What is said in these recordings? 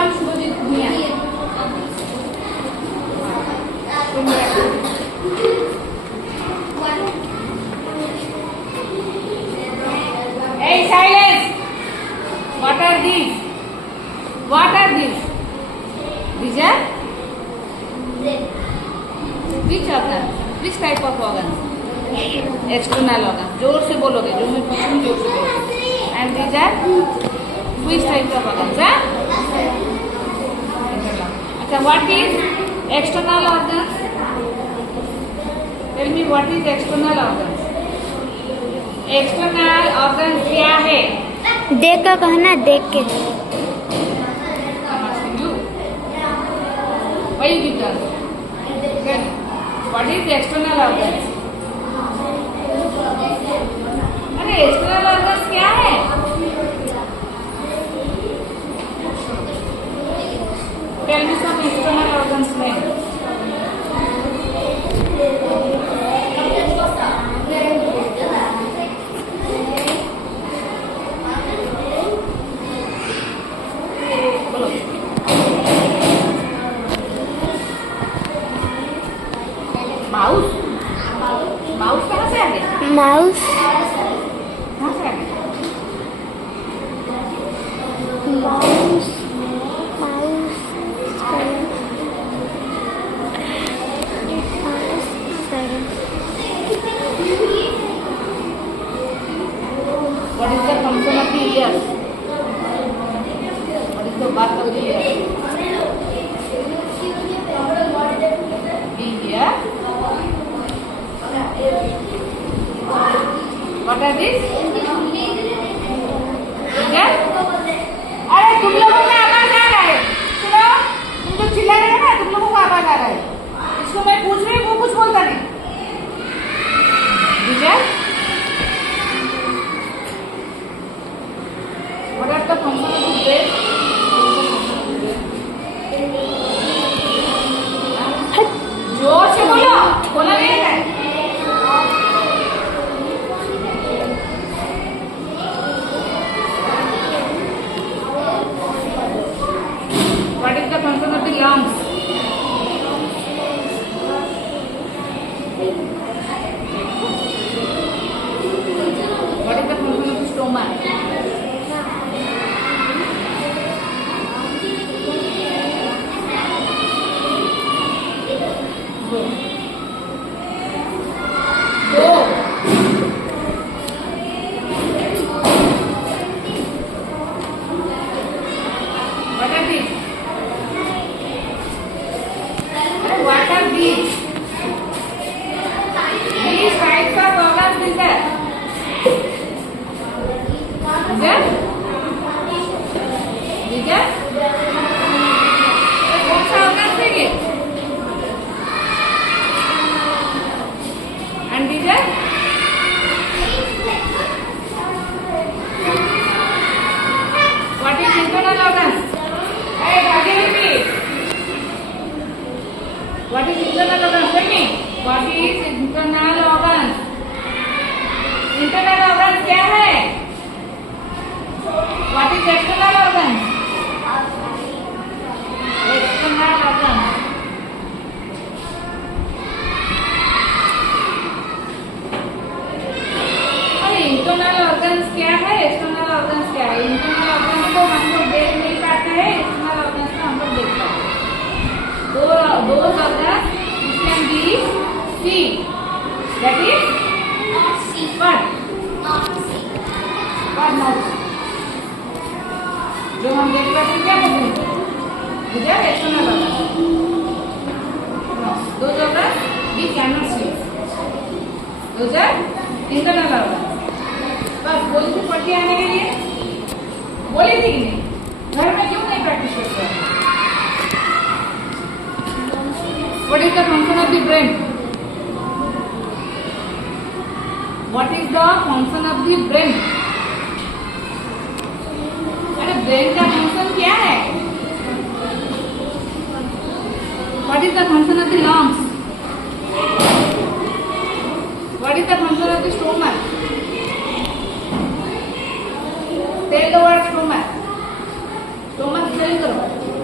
नाम शुभजीत भूमिया। Hey, silence! What are these? What are these? These are? Which organ? Which type of organs? External organ. जोर से बोलोगे, जो मैं पूछूं जोर से बोलोगे. And these are? Which type of organs? अच्छा, what is external organs? Tell me what is external organs? External organ क्या है? देख कर कहना, देख के। वही विचार। What is external organ? अरे एक्सटर्नल ऑर्गन क्या है? Tell me some external organs में। माउस। माउस कहाँ से आ गया? माउस कहाँ से आ गया? Mouse mouse What is the function of the ears? What is the birth of the ears? The ear. What are these? Yeah? अरे तुम लोगों में आवाज आ रहा है, सुनो, तुम जो चिल्ला रहे हो ना, तुम लोगों को आवाज आ रहा है। इसको मैं पूछ रही हूँ, वो कुछ बोलता नहीं। विजय, what are the functions of the brain? जोर से बोलो, बोला नहीं है। What is the function of the lungs? What is the function of the stomach? Go. What are these? What are these? These types of organs is there? Is there? Is there? कौन सा organ है ये? And these are? What is internal organ? Hey, Bhagirathi. What is internal organ? Tell me. What is internal organ? Internal organ क्या है? What is external organ? External organ. अरे internal organs क्या है? External organs क्या है? Internal organs को हम लोग देख नहीं पाते हैं, external organs को हम लोग देख पाते हैं। Those organs which can be seen. That is what? What not? जो हम देख पाते हैं क्या बोलते हैं? These are external organs. Those organs we cannot see. Those are internal organs. बस बोली थी पढ़ के आने के लिए, बोली थी कि नहीं? घर में क्यों नहीं प्रैक्टिस करते हैं? What is the function of the brain? What is the function of the brain? अरे ब्रेन का फंक्शन क्या है? What is the function of the lungs? What is the function of the stomach? Tell the word stomach. Stomach spell करो.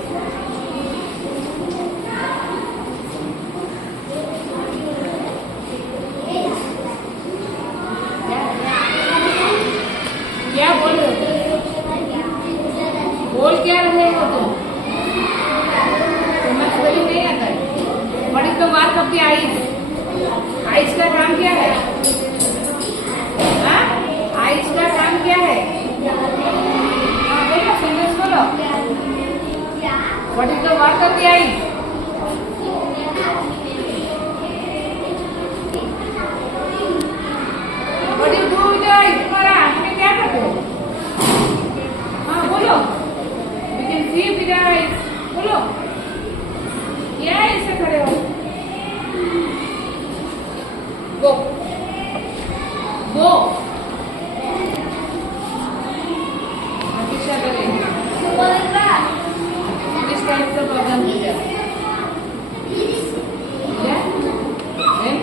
What is the work of the eyes? What do you do with the eyes? तुम्हारा आँख में क्या करते हो? हाँ बोलो. We can see with the eyes. बोलो. क्या ऐसे खड़े हो? Go. Go. Atisha करे. This type of organ is there. Yeah? Then?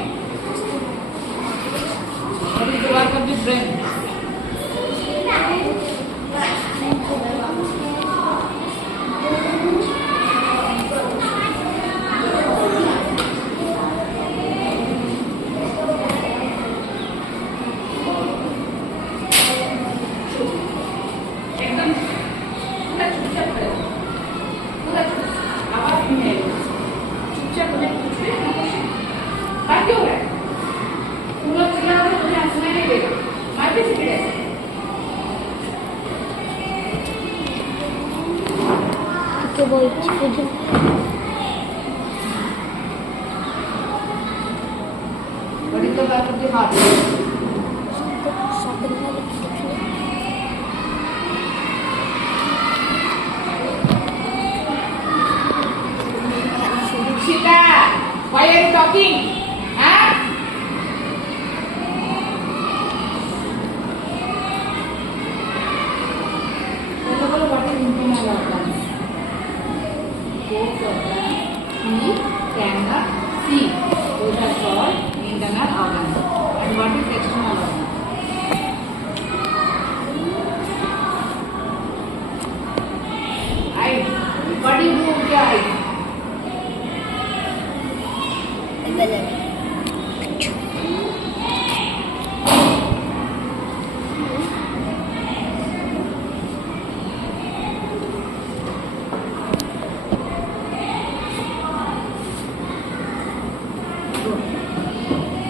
What is the work of the brain? एकदम पूरा चुपचाप खड़े हो. पूरा चुपचाप. आवाज नहीं आएगी. चुपचाप हो जाए. कुछ भी ना कुछ. बाकी हो गया. तुम लोग चिल्लाओगे तो मुझे सुनाई नहीं देगा. मारते चिल्लाए. के बोलती मुझे What is the work of the heart? साधन वाले लिखने Sita, why are you talking? Huh? Follow what is internal organs. Both organs we cannot see. Those are called internal organs. And what is external organ? Eyes. What do you do with your eyes?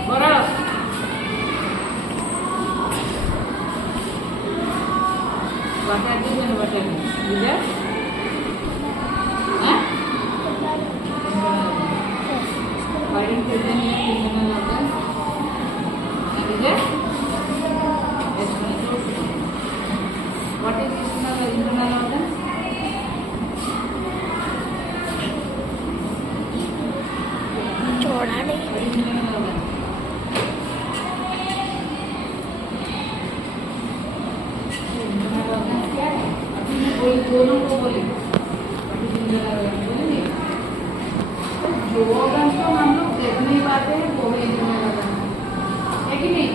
Bora. What are these and what are these? These are? Huh? Why don't you then use internal organs? And these are? External. What is internal organs? छोड़ा नहीं What is internal organs? internal organs क्या है? अभी मैं दोनों को बोली. What is internal organs? बोलेंगे? जो organs को हम लोग देख नहीं पाते हैं वो है internal organs. है कि नहीं?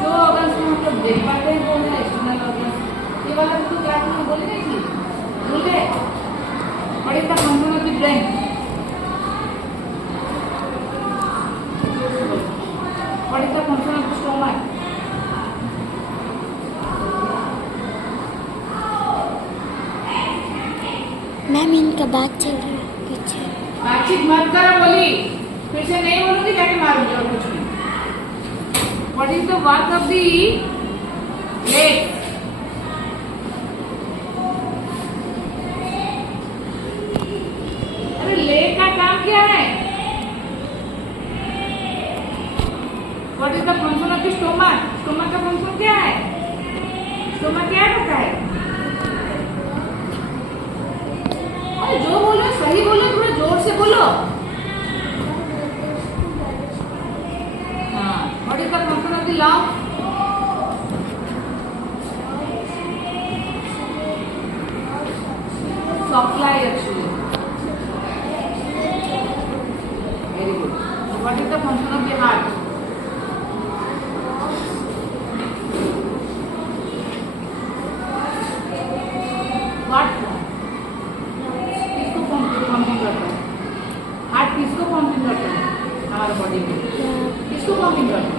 जो organs को हम लोग देख पाते हैं वो है external organs. ये वाला तो क्या तुम बोले नहीं थी? भूल गए? What is the function of the brain? What is the function of the stomach? Ma'am इनका बात चल रहा है पीछे बातचीत मत करो बोली. फिर से नहीं बोलूंगी जाके मारूंगी और कुछ नहीं. What is the work of the leg? अरे लेग का काम क्या है? What is the function of the stomach? Stomach का function क्या है? Stomach क्या करता है? और जो बोलो सही बोलो, थोड़ा जोर से बोलो. हाँ. What is the function of the lung? Supply actually. Very good. What is the function of the heart? What? किसको पंपिंग करता है? हार्ट किसको पंपिंग करता है? हमारे बॉडी में किसको पंपिंग करता है?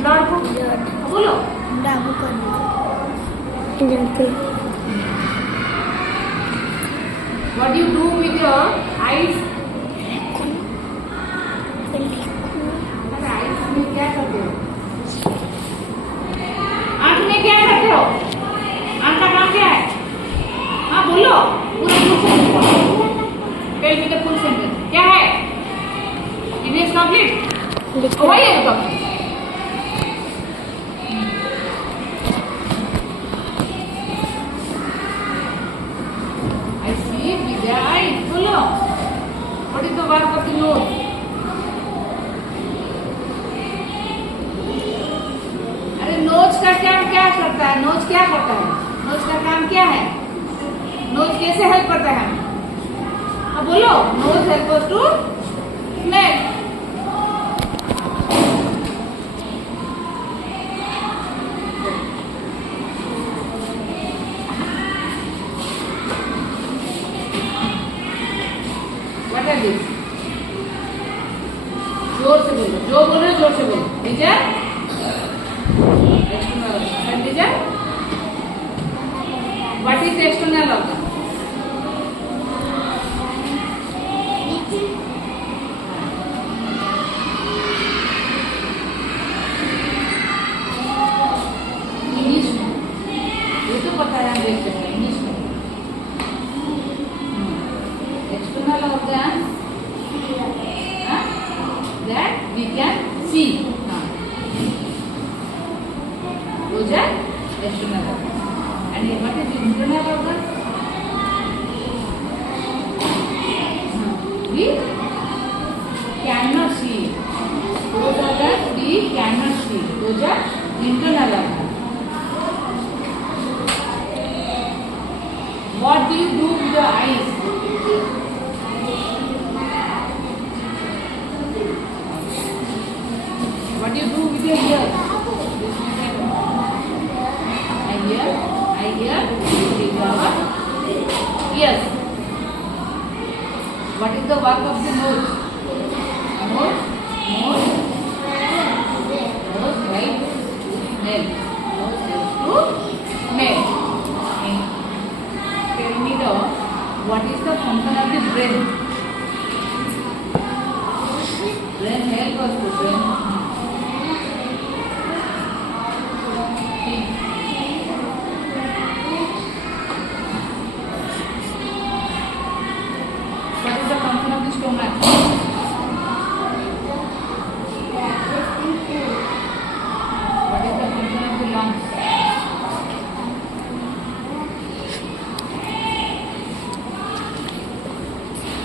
ब्लड को. बोलो. डाबू करना What do you do with your eyes? अरे eyes में क्या करते हो? आँख में क्या करते हो? आँख का काम क्या है? हाँ बोलो. पूरा लिख Why रहा are you talking? I see Vidya eyes. बोलो. What is the work of the nose? अरे नोज का काम क्या करता है? नोज क्या करता है? नोज का काम क्या है? नोज कैसे हेल्प करता है हमें? अब बोलो. Nose help us to smell. What are these? जोर से बोलो. जो बोल रहे हो जोर से बोलो. विजय. External. And Vijay? What is the external organ? English में. ये तो पता है हम देख सकते हैं इंग्लिश में. External organ that we can see. Those are external organs. And what is the internal organ? We cannot see. Those organs we cannot see. Those are internal organs. What do you do with your eyes? What do you do with your ears? I hear with our ears. What is the work of the nose? Nose, right? Smell. Nose helps to smell. Tell me now, what is the function of the brain? Brain help us to brain. What is the function of the stomach? What is the function of the lungs?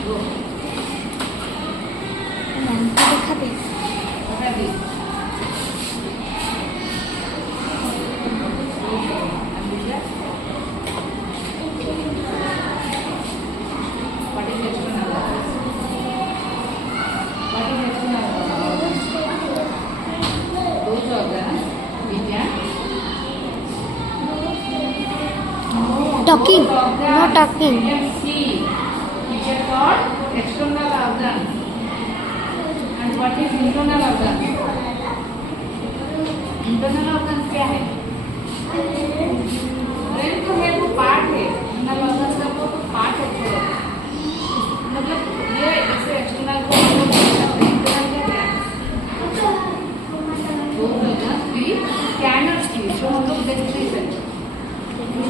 Go. Ma'am को देखा दे. What are these? And Vijay? What is external organ? What is external organ? Those organs we can Talking. those organs No talking. we can see, which are called external organs. And what is internal organ? Internal organs क्या है? Brain तो है, वो part है. Internal organs का वो तो part है थोड़ा. मतलब ये ऐसे एक्सटर्नल को हम लोग देख सकते हैं. इंटरनल का क्या है? वो organs we cannot see, जो हम लोग देख नहीं सकते.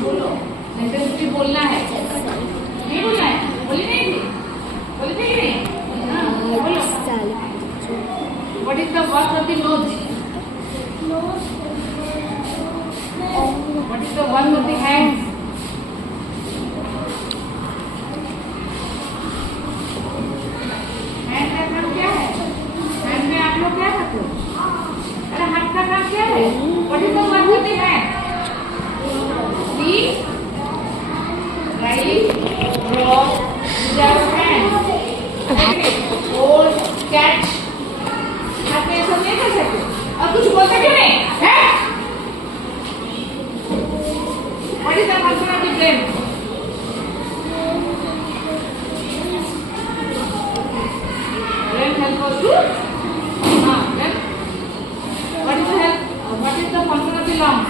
बोलो. सेंटेंस भी बोलना है. नहीं बोलना है? बोली नहीं थी? बोली थी कि नहीं? हाँ, बोलो. What is the work of the nose? What is the work of the hands? Hand का काम क्या है? हैंड में आप लोग क्या करते हो? अरे हाथ का काम क्या है? What is the work of the hand? See, write, draw with our hands. Hold, catch. आप ये सब नहीं कर सकते. और कुछ बोलते क्यों नहीं? हैं? What is the function of the brain? Brain help us to. Then what is the help? What is the function of the lungs?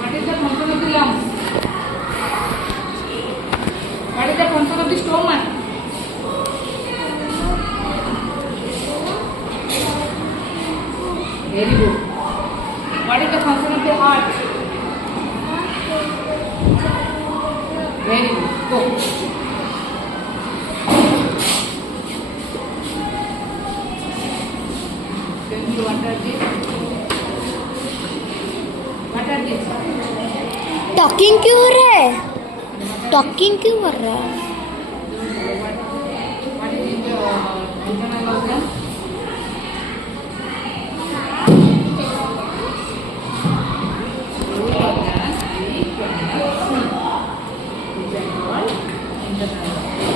What is the function of the lungs? What is the function of the stomach? Very good. What is the function of the heart? Very good. Go. Talking क्यों हो रहा है? Talking क्यों कर रहा है? What is internal organ? Those organs we cannot see. These are called internal organs.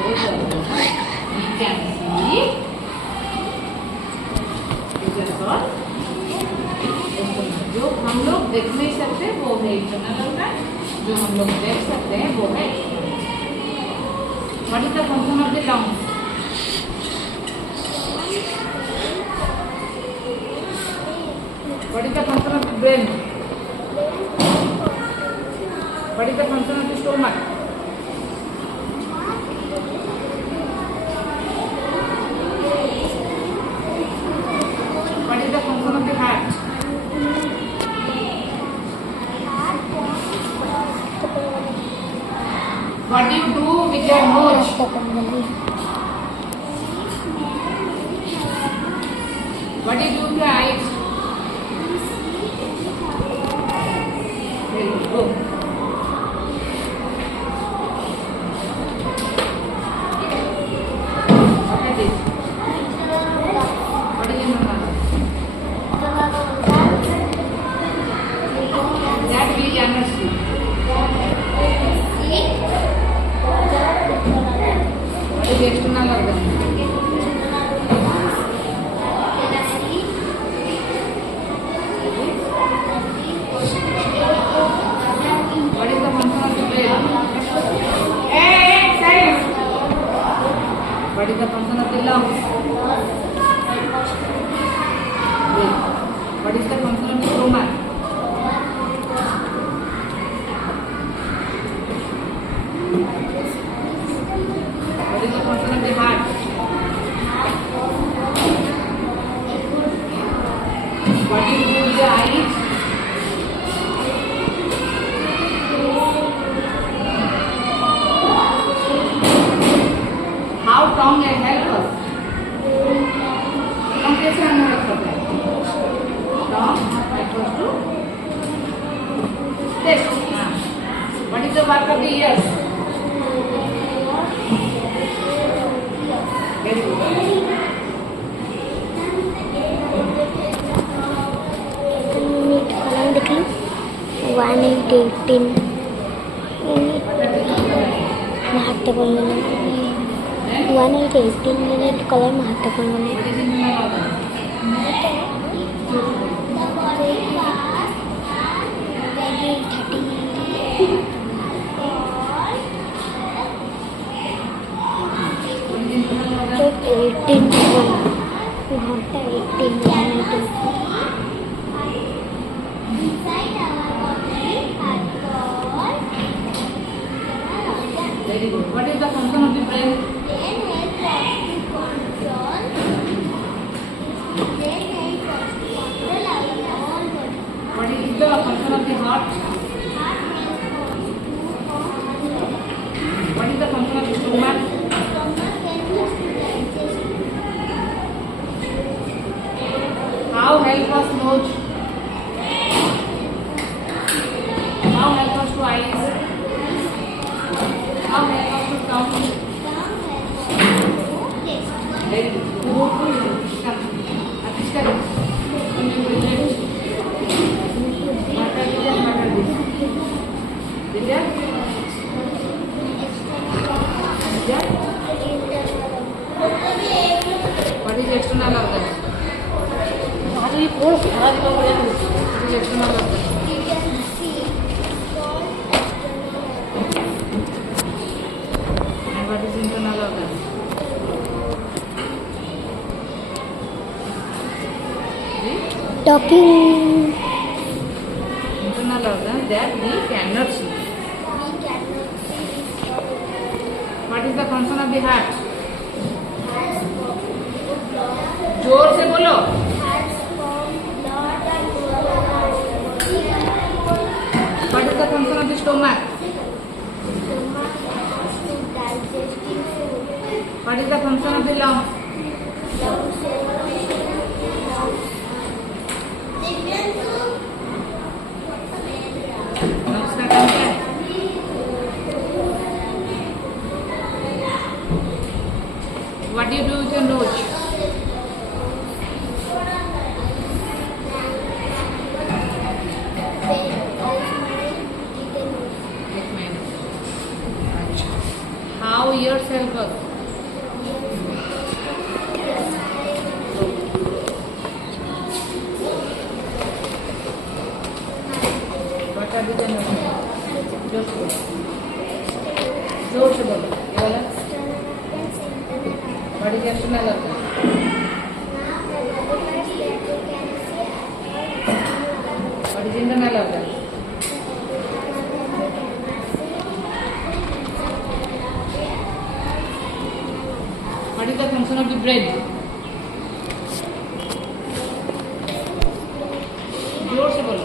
Those organs we can see. These are called external. जो हम लोग देख नहीं सकते वो है इंटरनल ऑर्गन, जो हम लोग देख सकते हैं वो है external. What is the function of the lungs? What is the function of the brain? What is the function of the stomach? What is the function of the heart? What do you do with your nose? What do you do with your eyes? Very good. Go. What is this? What is your number? That we cannot see. What is the external organ? What is the function of the brain? Hey, silence. What is the function of the lungs? Breathe. What is the function of the stomach? What is the function of the heart? What do you do with the eyes? How tongue can help us? tongue कैसे हमें help करता है? tongue helps us to taste. What is the work of the ears? Very good. कलम देख लो 118 महत्वपूर्ण 118 minute colour महत्वपूर्ण What is internal organ? What is internal organ? 18 घंटा 18 Very good. What is the function of the brain? What is the function of the heart? What is the function of the stomach? How help us nose? How help us to eyes? How help us to tongue? Very good. Come. Atisha. Matter this and matter this. Vidya? Vidya? What is external organ? What is external organ? And what is internal organ? Talking Internal organs that we cannot see. What is the function of the heart? जोर से बोलो. What is the function of the stomach? What is the function of the lung? Namaskar. help us. What are the general? जोर से बोलो ये वाला what is external organ? What is internal organ? What is the function of the brain? जोर से बोलो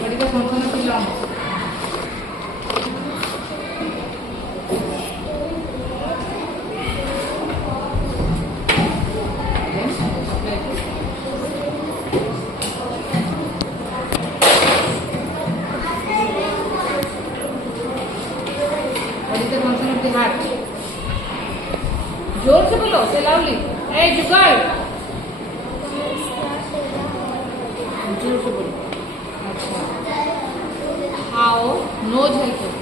what is the function of the lungs? What is the function of the heart? जोर से बोलो, say loudly. Hey, जुगाड़. जोर से बोलो. अच्छा. How nose help us?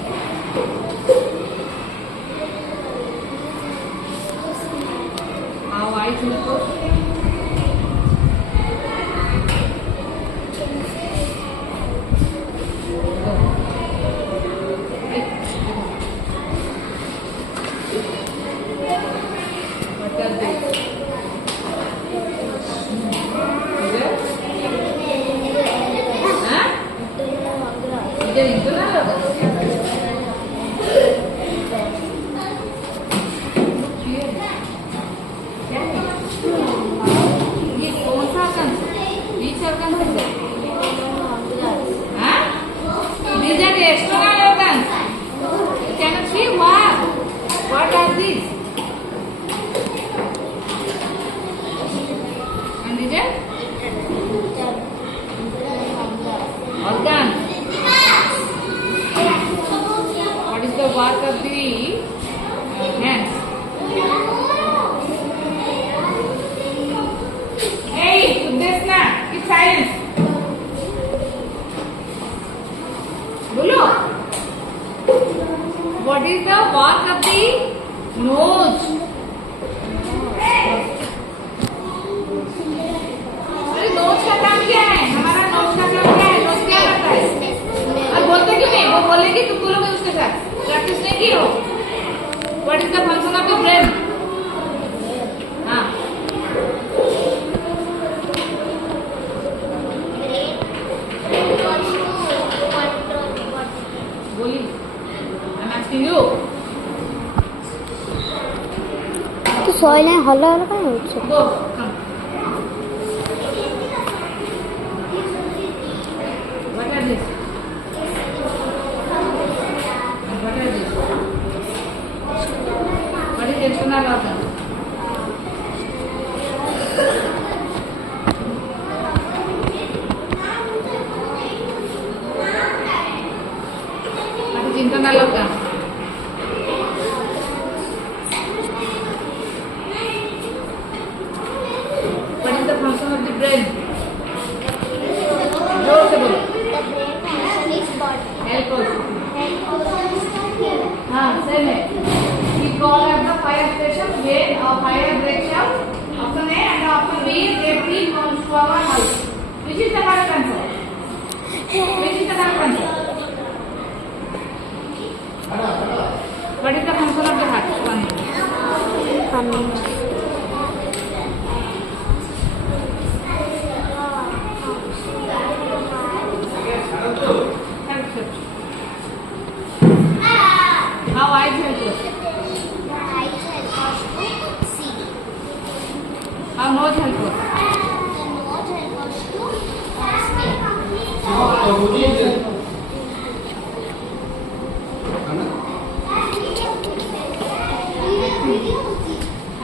How eyes help us? ये कौन सा organ? Which organ is that? Huh? These are the external organs. You cannot see what? What are these? And these are organs. What is the work of the hands? Hey, Suddesna, keep silence. Bolo. What is the work of the nose? अरे knows का काम क्या है? हमारा knows का काम क्या है? नोज क्या करता है? अब बोलते क्यों नहीं? वो बोलेगी तुम बोलोगे उसके साथ. प्रैक्टिस नहीं की हो. What is the function of the brain? हाँ. बोली. I'm asking you. तो सॉइल है हल्ला हल्ला काय होচ্ছে Go. Come. What are this? And what are this? What is external organ? What is internal organ? What is the function of the brain? जोर से बोलो. Help us. हाँ, same है. We call at the fire station when a fire breaks out. Option A and option B is safety comes to our house. Which is the correct answer? Which is the correct answer? What is the function of the heart? One. How eyes help us? How nose help us?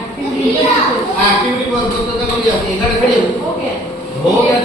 Activity activity work होतं का करूया एकाकडे Okay. हो गया